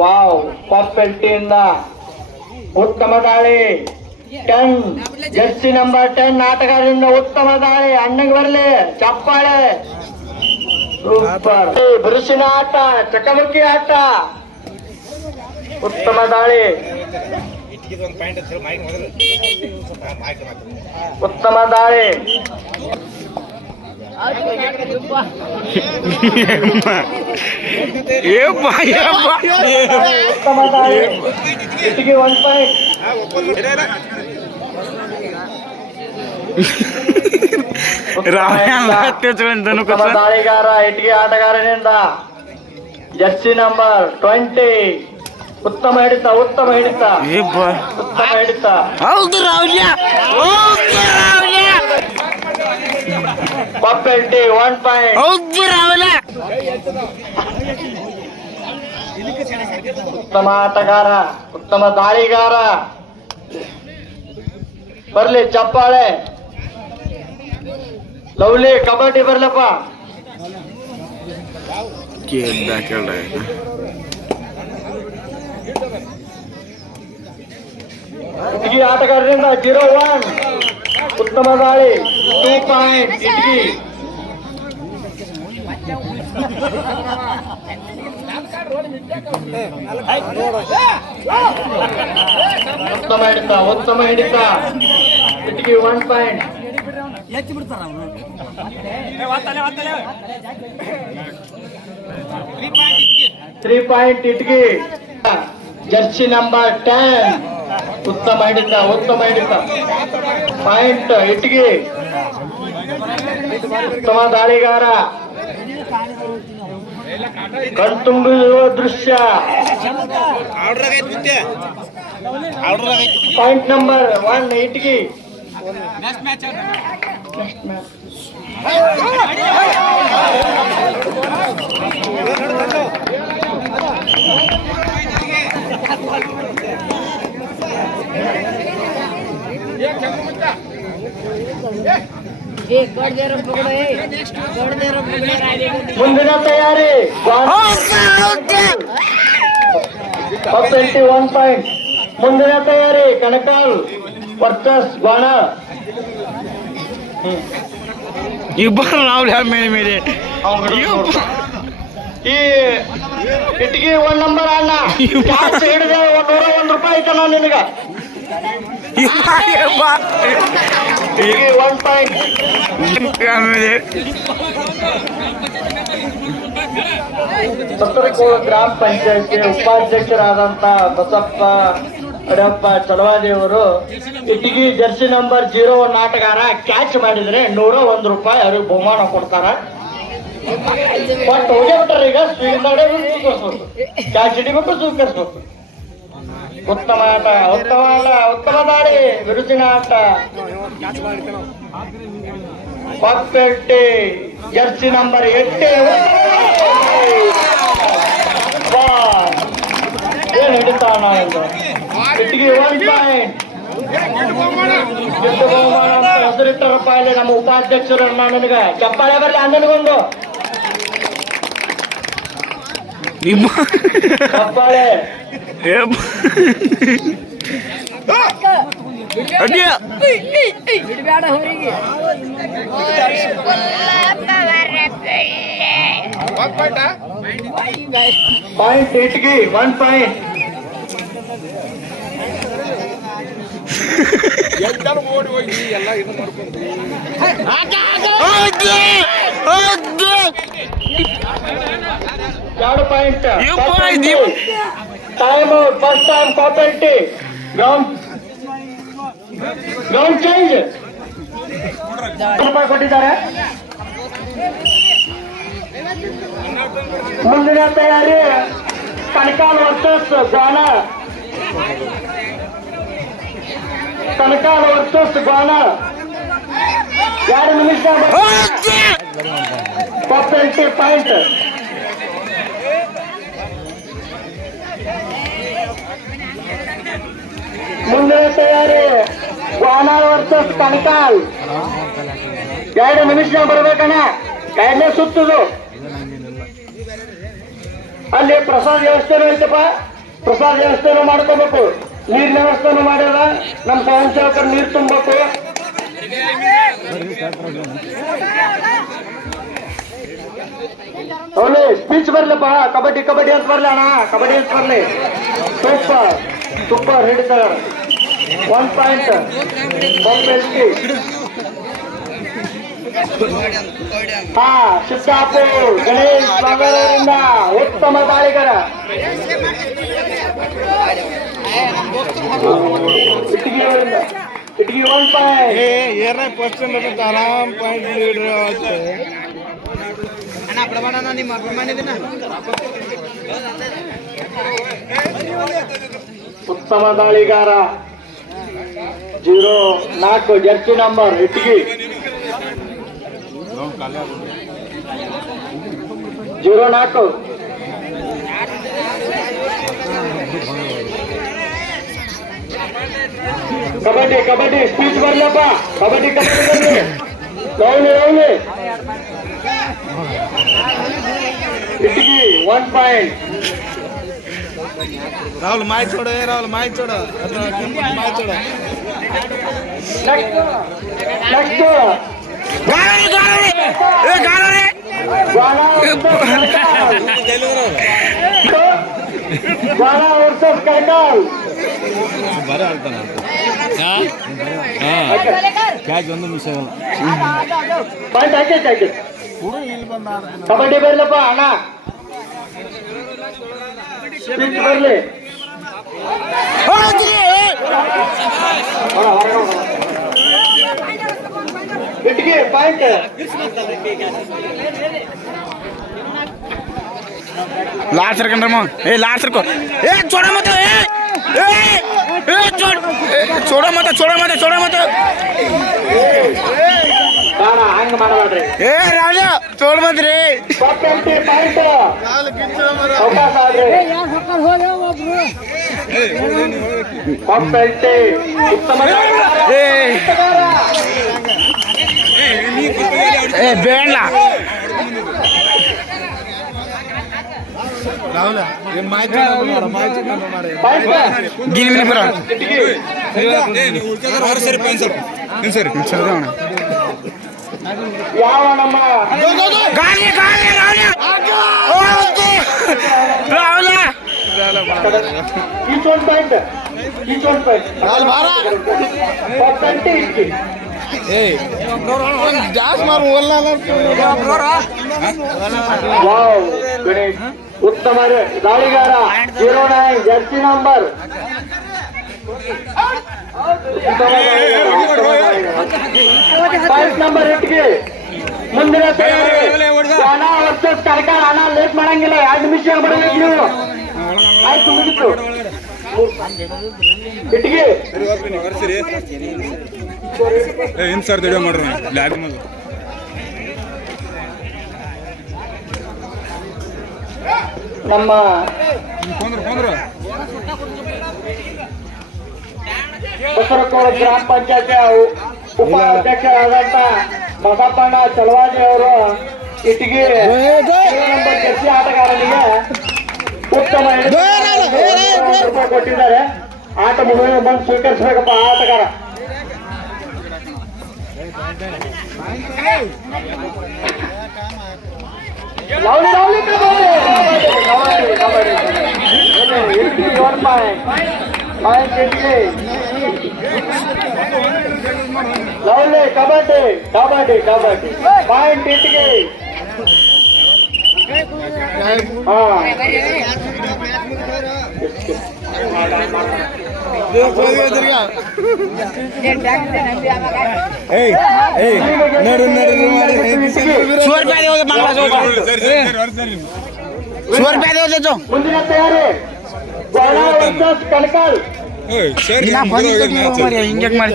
Wow ಪಪ್ಪೆಟ್ಟಿಯಿಂದ ಉತ್ತಮ ದಾಳಿ 10 Jersey number 10 ಆಟಗಾರರಿಂದ ಉತ್ತಮ ದಾಳಿ ಅಣ್ಣಗೆ ಬರಲಿ ಚಪ್ಪಾಳೆ ಸೂಪರ್ ಬಿರುಸಿನ ಆಟ ಚಕಮಕಿ ಆಟ ಉತ್ತಮ ದಾಳಿ ಉತ್ತಮ ದಾಳಿ ಉತ್ತಮ ದಾಳಿ ಇಟ್ಟಿಗೆ 1 ಪಾಯಿಂಟ್ ಉತ್ತಮ ದಾಳಿಗಾರ ಇಟ್ಟಿಗೆ ಆಟಗಾರನಿಂದ ಜರ್ಸಿ ನಂಬರ್ 20 ಉತ್ತಮ ಹಿಡಿತ ಉತ್ತಮ ಹಿಡಿತ ಉತ್ತಮ ಹಿಡಿತ ಪಪ್ಪೆಲ್ಟಿ 1 ಪಾಯಿಂಟ್ ಉತ್ತಮ ಆಟಗಾರ ಉತ್ತಮ ದಾಳಿಗಾರ ಬರ್ಲಿ ಚಪ್ಪಾಳೆ ಲವ್ಲಿ ಕಬಡ್ಡಿ ಬರ್ಲಪ್ಪ ಇಟ್ಗಿ ಆಟಗಾರರಿಂದ 0-1 ಉತ್ತಮ ದಾಳಿ 2 ಪಾಯಿಂಟ್ ಇಟ್ಗಿ ಉತ್ತಮ ಹಿಡಿತ ಉತ್ತಮ ಹಿಡಿತ Itagi 1 point 3 point Itagi Jersey number 10 ಉತ್ತಮ ಹಿಡಿತ ಪಾಯಿಂಟ್ ಇಟ್ಗಿ ಉತ್ತಮ ದಾಳಿಗಾರ ಕಣ್ತುಂಬಿರುವ ದೃಶ್ಯ ಪಾಯಿಂಟ್ ನಂಬರ್ 1 ಇಟ್ಗಿ ಮುಂದಿನ ತಯಾರಿ 1 ಪಾಯಿಂಟ್ ಮುಂದಿನ ತಯಾರಿ ಕಣಕಾಲ್ ವರ್ಸಸ್ ಗೋಣ ಇಬ್ಬರು ನಾವು ಮೇಲೆ ಈ ಇಟ್ಟಿಗೆ 1 ನಂಬರ್ ಅಣ್ಣ ಹಿಡಿದೆ 101 ರೂಪಾಯಿ ಐತಣ್ಣ ನಿನಗ 1 ಪಾಯಿಂಟ್ ಸತ್ತರಕೋಳ ಗ್ರಾಮ ಪಂಚಾಯತಿ ಉಪಾಧ್ಯಕ್ಷರಾದಂತ ಬಸಪ್ಪ ಅಡಪ್ಪ ಚಲವಾದಿಯವರು ಇಟ್ಟಿಗೆ ಜರ್ಸಿ ನಂಬರ್ 01 ಆಟಗಾರ ಕ್ಯಾಚ್ ಮಾಡಿದ್ರೆ 101 ರೂಪಾಯಿ ಅವ್ರಿಗೆ ಬಹುಮಾನ ಕೊಡ್ತಾರ. ಬಟ್ ಹೋಗೇ ಬಿಟ್ಟಾರ ಈಗ ಸ್ವೀಕರಿಸ್ಬೇಕು ಕ್ಯಾಚ್ ಹಿಡಿಬೇಕು ಸ್ವೀಕರಿಸ್ಬೇಕು. ಉತ್ತಮ ಆಟ ಉತ್ತಮ ದಾಳಿ ಬಿರುಸಿನ ಆಟ ಪಪ್ಪೆಟ್ಟಿ ಜರ್ಸಿ ನಂಬರ್ 8 ಏನ್ ಹಿಡಿತಾನ ಇಟ್ಟಿಗೆ 1 ಪಾಯಿಂಟ್ ಬಹುಮಾನ ಅಂತ ಹೆಸರಿಟ್ಟರಪ್ಪ ಇಲ್ಲಿ ನಮ್ಮ ಉಪಾಧ್ಯಕ್ಷರು ಅಣ್ಣ ನನಗ ಚಪ್ಪಾಳೆ ಬರಲಿ ಅಣ್ಣನಿಗೊಂದು ಚಪ್ಪಾಳೆ ಪಾಯಿಂಟ್ ಇಟ್ಗಿ 1 ಪಾಯಿಂಟ್ ಓಡಿ ಹೋಗಿ ಎಲ್ಲ ಇದು ಮಾಡ್ಕೊಂಡು 2 point time out first time ಕಾಪೆಲ್ಟಿ ಗ್ರೌಂಡ್ ಚೇಂಜ್ ರೂಪಾಯಿ ಕೊಟ್ಟಿದ್ದಾರೆ. ಮುಂದಿನ ತಯಾರಿ ಕಣಕಾಲ್ ವರ್ಸಸ್ ಗೋಣ ಕಣಕಾಲ್ ವರ್ಸಸ್ ಗೋಣ 2 ನಿಮಿಷ ಕಾಪೆಲ್ಟಿ ಪಾಯಿಂಟ್ ಮುಂದಿನ ತಯಾರಿ ವಾನಾಳ್ ವರ್ಸಸ್ ಕಣಕಾಲ್. 2 ನಿಮಿಷ ಬರ್ಬೇಕಣ್ಣ. 2ನೇ ಸುತ್ತದು. ಅಲ್ಲಿ ಪ್ರಸಾದ ವ್ಯವಸ್ಥೆನೂ ಐತಪ್ಪ. ಪ್ರಸಾದ ವ್ಯವಸ್ಥೆನೂ ಮಾಡ್ಕೋಬೇಕು. ನೀರಿನ ವ್ಯವಸ್ಥೆನೂ ಮಾಡ್ಯಾರ. ನಮ್ಮ ಸ್ವಯಂ ಸೇವಕರು ನೀರು ತುಂಬಬೇಕು. ಅವಳಿ ಸ್ಪೀಚ್ ಬರ್ಲಪ್ಪ. ಕಬಡ್ಡಿ ಕಬಡ್ಡಿ ಅಂತ ಬರ್ಲಿ ಅಣ್ಣ. ಕಬಡ್ಡಿ ಅಂತ ಬರ್ಲಿ. ಸೂಪರ್ ಸೂಪರ್ ಹಿಡಿತಾರ. 1 ಪಾಯಿಂಟ್. ಹಾ, ಸಿದ್ದಾಪುರ್ ಗಣೇಶ್ ಮಂಗಳೂರಿಂದ ಉತ್ತಮ ದಾಳಿಗಾರ. ಇಟ್ಗಿ 1 ಪಾಯಿಂಟ್. ಆರಾಮ್ ಪಾಯಿಂಟ್ ಲೀಡ್. ನಿಮ್ಮ ಅಭಿಮಾನಿ ದಿನ ಉತ್ತಮ ದಾಳಿಗಾರ. 04 jersey number Itagi. 04 kabaddi kabaddi speech ಬರ್ಲಪ್ಪ. ಕಬಡ್ಡಿ ಕಬಡ್ಡಿ ಬರ್ಲಿ. Lovely Itagi 1 point. Rahul mic छोड़ो, राहुल माइक छोड़ो, माइक छोड़ो. नेक्स्ट वाला वर्सेस कणकाल. ಕ್ಯಾಚ್ ಒಂದು ಮಿಸ್ ಆಗಲ್ಲ. ಪಾಯಿಂಟ್ ಹಾಕಿ. ಕಬಡ್ಡಿ ಬರ್ಲಪ್ಪ ಅಣ್ಣ. ಸ್ಪೀಚ್ ಬರ್ಲಿ. ಇಟ್ಗಿ ಪಾಯಿಂಟ್. लास्ट सर्कल रमो. Last circle. छोड़ो मत. छोड़ो मत. ಬೇಡ ಹಂಗ ಮಾಡಬೇಡ್ರಿ. ರಾಜ छोड़ मत रे. ಪಾಯಿಂಟ್ ಅವಕಾಶ ಆಡ್ರಿ. ಉತ್ತಮ ಬೇಡ राहुल ये मैच गिन मिनी पर ಯಾವ ನಮ್ಮ each one point. Wow Ganesh ಉತ್ತಮ ದಾಳಿಗಾರ. 09 ಜರ್ಸಿ ನಂಬರ್. ಪಾಯಿಂಟ್ ನಂಬರ್ 8ಗೆ ಮುಂದಿನ ಹಣ ವರ್ಸಸ್ ಕಣಕಾಲ್. ಹಣ ಲೇಟ್ ಮಾಡಂಗಿಲ್ಲ. 2 ನಿಮಿಷ ಬರಬೇಕು ನೀವು. ಆಯ್ತು ಮುಗಿತು. ಇಟ್ಗಿ ಸರ್ ವಿಡಿಯೋ ಮಾಡ್ರಿ ಲ್ಯಾಬ್ ನಮ್ಮ ಬಸರಕೋಡ ಗ್ರಾಮ ಪಂಚಾಯತ್ ಉಪಾಧ್ಯಕ್ಷರಾದಂತ ಬಸಪ್ಪಣ್ಣ ಚಲವಾದಿ ಅವರು ಇಟ್ಟಿಗೆ ನಂಬರ್ ಜರ್ಸಿ ಆಟಗಾರನಿಗೆ ಉತ್ತಮ ರೂಪಾಯಿ ಕೊಟ್ಟಿದ್ದಾರೆ. ಆಟ ಮುಗಿದ ಬಂದು ಸ್ವೀಕರಿಸಬೇಕಪ್ಪ ಆಟಗಾರ. ಲವ್ಲಿ ಕಬಡ್ಡಿ. ಪಾಯಿಂಟ್ ಇಟ್ಟಿಗೆ. ಮುಂದಿನ ತಯಾರಿ ಕಣಕಾಲ್. ಹಿಂಗೆ ಮಾಡಿ